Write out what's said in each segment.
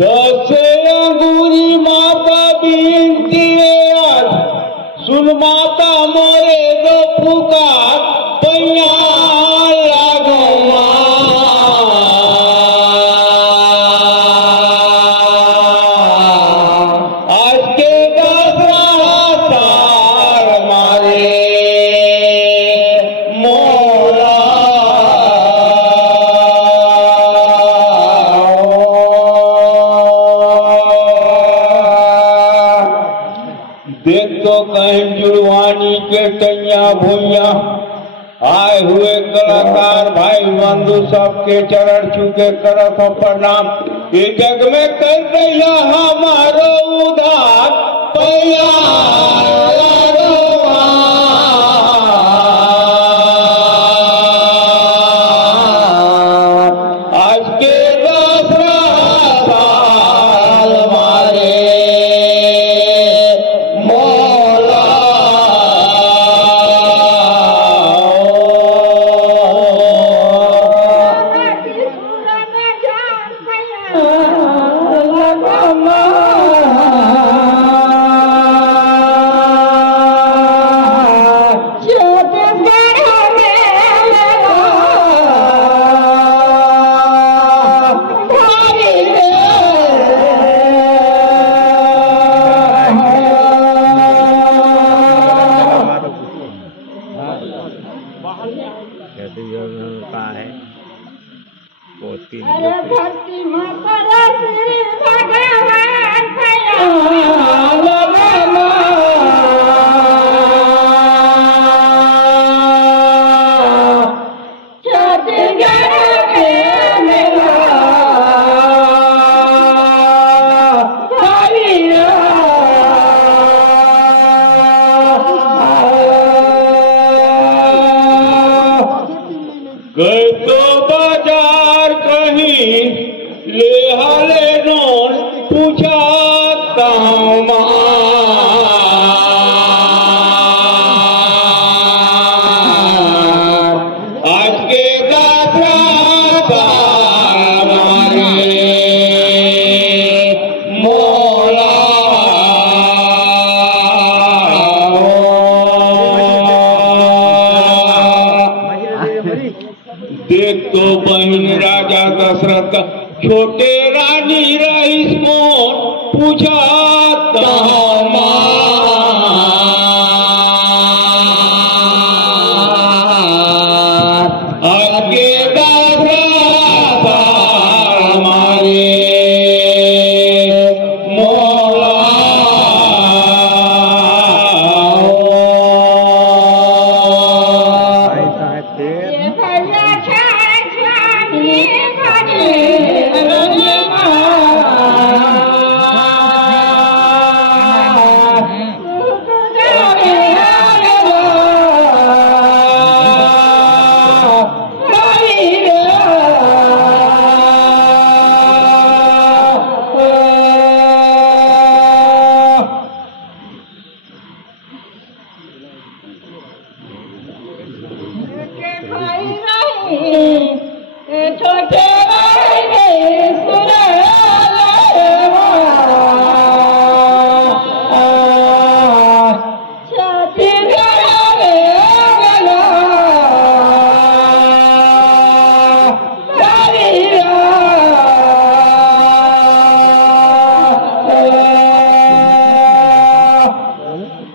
10 अंगूरी माता बीनती है आज, सुन माता मोरे दो पुकार पैया लागो आज के दसरा सार मारे मोला देख तो कहीं जुड़वानी के टैया भूया आए हुए कलाकार भाई बंधु सबके चरण छूके करत प्रणाम। ये जग में कर दिया हमारो उधार पैया आज के दसरा साल मारे मोला धरती माता श्री भगवान गए तो बाजार कहीं ले हाले नोन पूछा कहाँ आज के दसरा साल मारे मोला देख तो बहन राजा दशरथ छोटे रानी रईस मोन पूछा आगे दसरा साल मारे मोला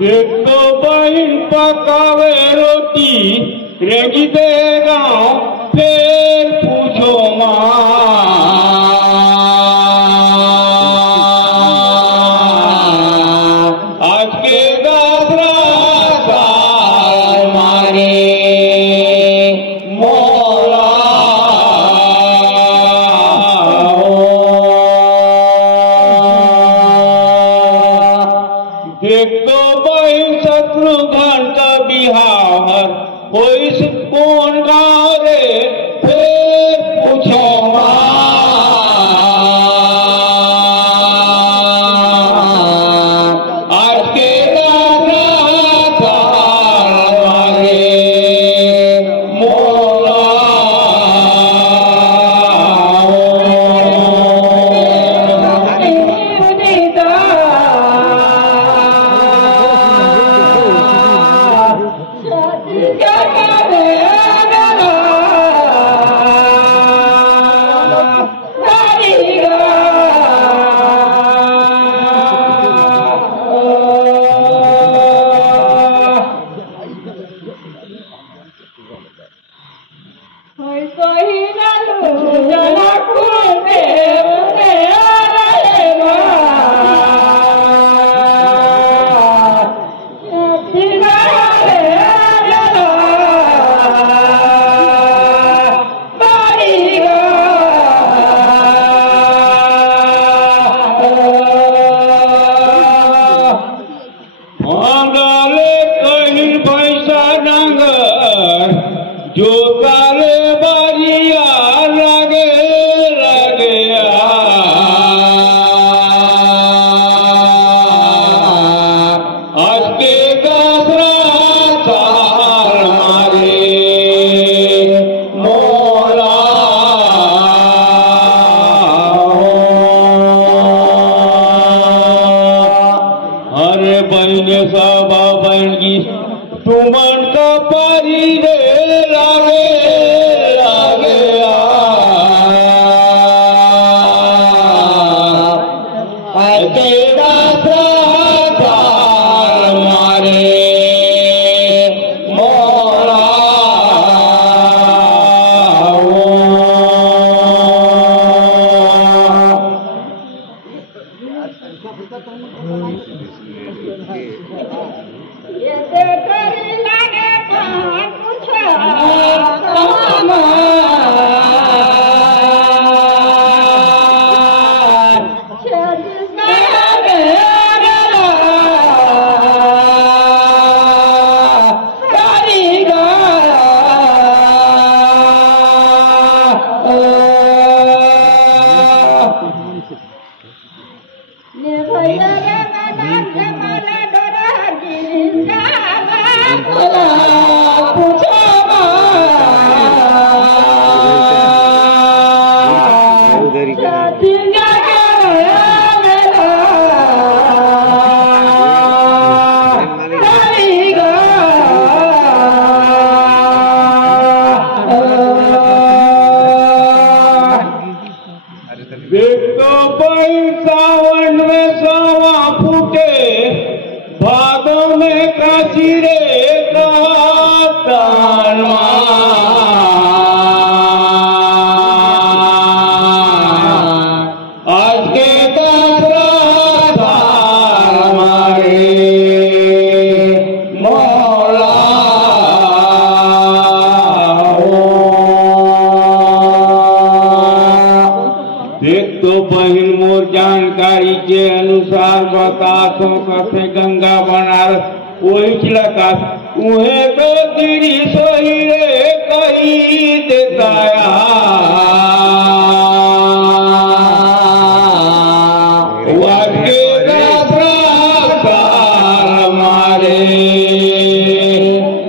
देख तो बहन पकावे रोटी रेंगी दे गाँव फिर पूछो आज के दसरा साल मारे मोला देख तो बहन शत्रुघ्न का बिहार होइस जानकारी के अनुसार बतासों कथे गंगा बनारस वही चिलका उहे तो गिरी सोही रे कही देताया वाके दासरा मारे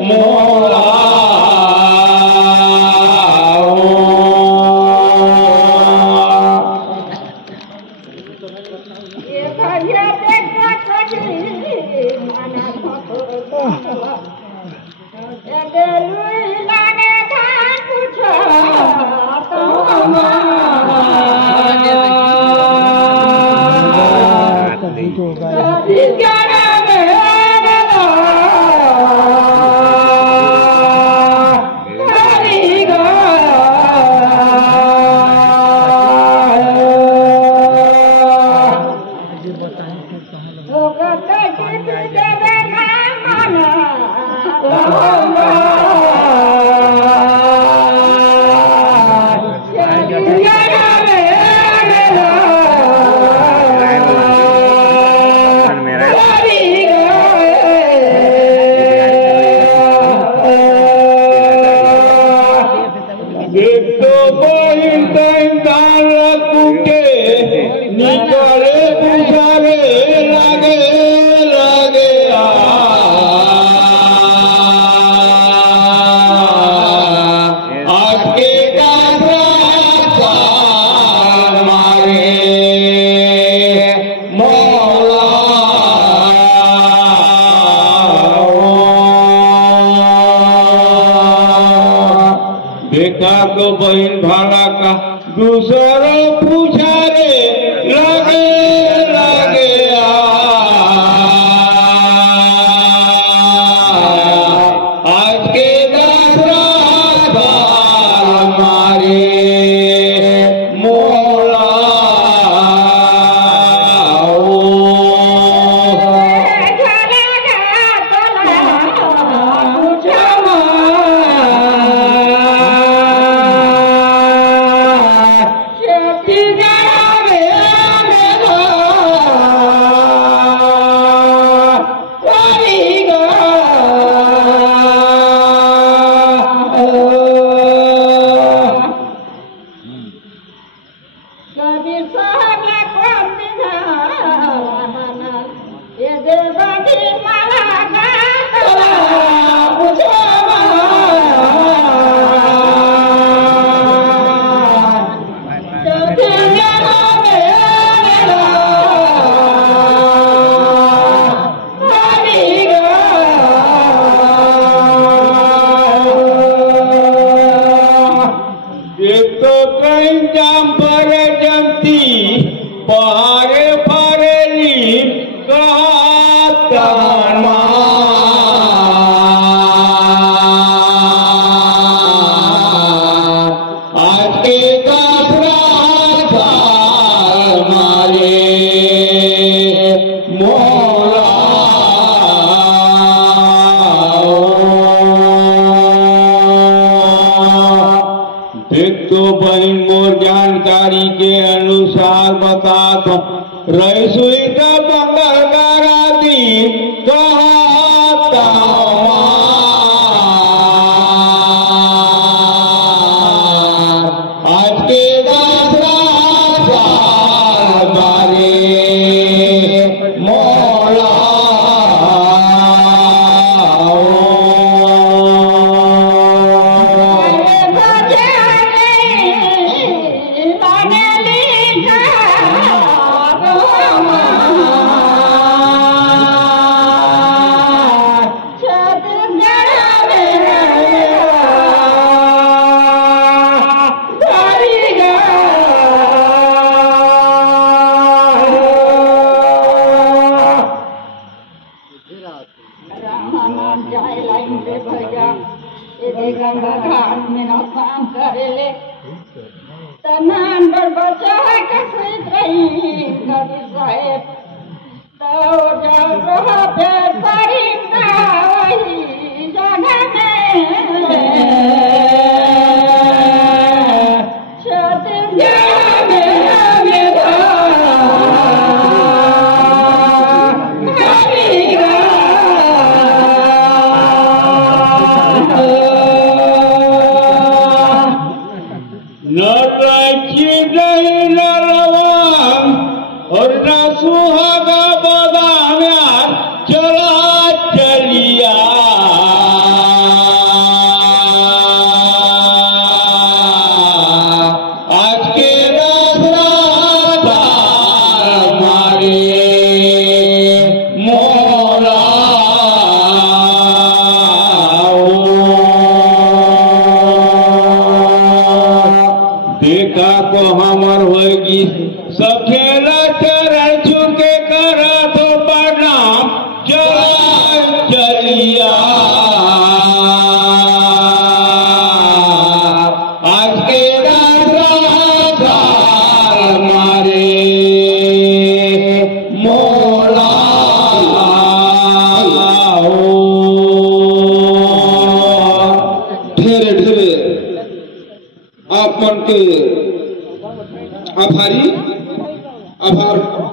मोरा को बहन भाड़ा का दूसरा पूछा रे लगे लगे आज के दासरा हमारे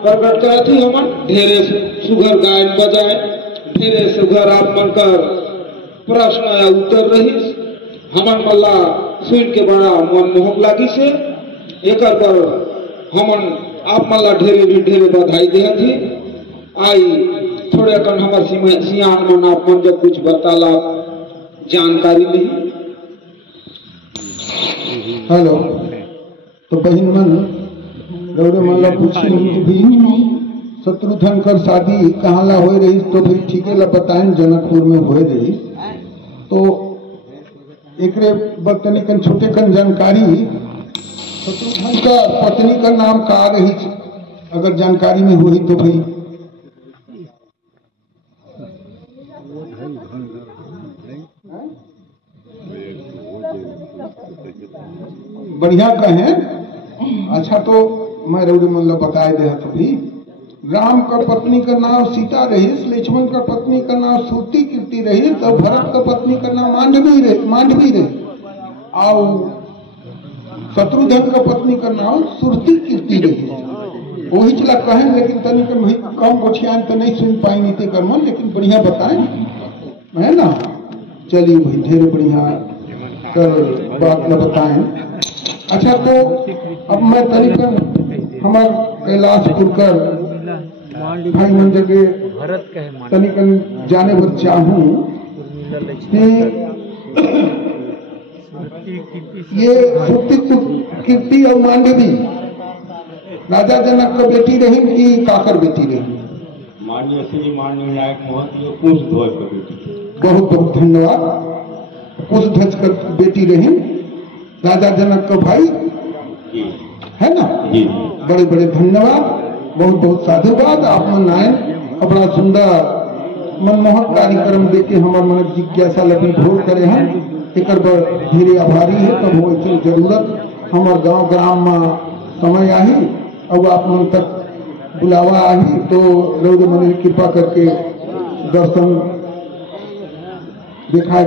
प्रकट करती हमन ढेरे सुघर गायन बजाए ढेरे सुघर आप मनकर प्रश्न या उत्तर रही हमन मल्ला सुन के बड़ा मनमोहक लागी से एक पर हमन आप मल्ला ढेरे बधाई दे थी आई थोड़े कन हमार सियान मन आप मन जब कुछ बताला जानकारी ली। हेलो तो बहन मन रौड़े मन ला पूछी भी शत्रुघ्न कर शादी कहाँ ला हो रही तो फिर ठीक ला बताएं जनकपुर में हो रही तो एक बतनी कन छोटे कन जानकारी शत्रुघ्न का पत्नी का नाम का रही अगर जानकारी में हुई तो भाई बढ़िया कहें। अच्छा तो मैं रौड़ी मन ला बताए दे तो भी राम का पत्नी का नाम सीता रही, लक्ष्मण का पत्नी का नाम सूती कीर्ति रही, तो भरत का पत्नी का नाम मांडवी रही। और शत्रुघ्न का पत्नी का नाम सुरती कीर्ति रही। वही चला कहें, लेकिन तनिक भाई कम गोछियान तो नहीं सुन पाई नीति कर्मन, लेकिन बढ़िया बताएं है ना। चलिए भाई ढेर बढ़िया कर बात न बताएं। अच्छा तो अब मैं तनिक हमार कैलाशपुर कर भाई मंदिर के तनिकन जाने पर चाहूँ कि ये सुरती कीर्ति और मांडवी राजा जनक का बेटी रही कि काकर बेटी रही? माननीय श्री माननीय नायक महंत कुश ध्वज का बेटी। बहुत बहुत धन्यवाद। कुश ध्वज का बेटी रही, राजा जनक का भाई है ना। बड़े बड़े धन्यवाद, बहुत बहुत साधुवाद। आप नायन अपना सुंदर मनमोहक कार्यक्रम देके हमारे मन जिज्ञासा लगी भोर करे हैं, एक धीरे आभारी है। तब हो इतनी जरूरत हमारे गांव ग्राम में समय आई, अब आप मन तक बुलावा आई, तो रौद मन कृपा करके दर्शन दिखाए।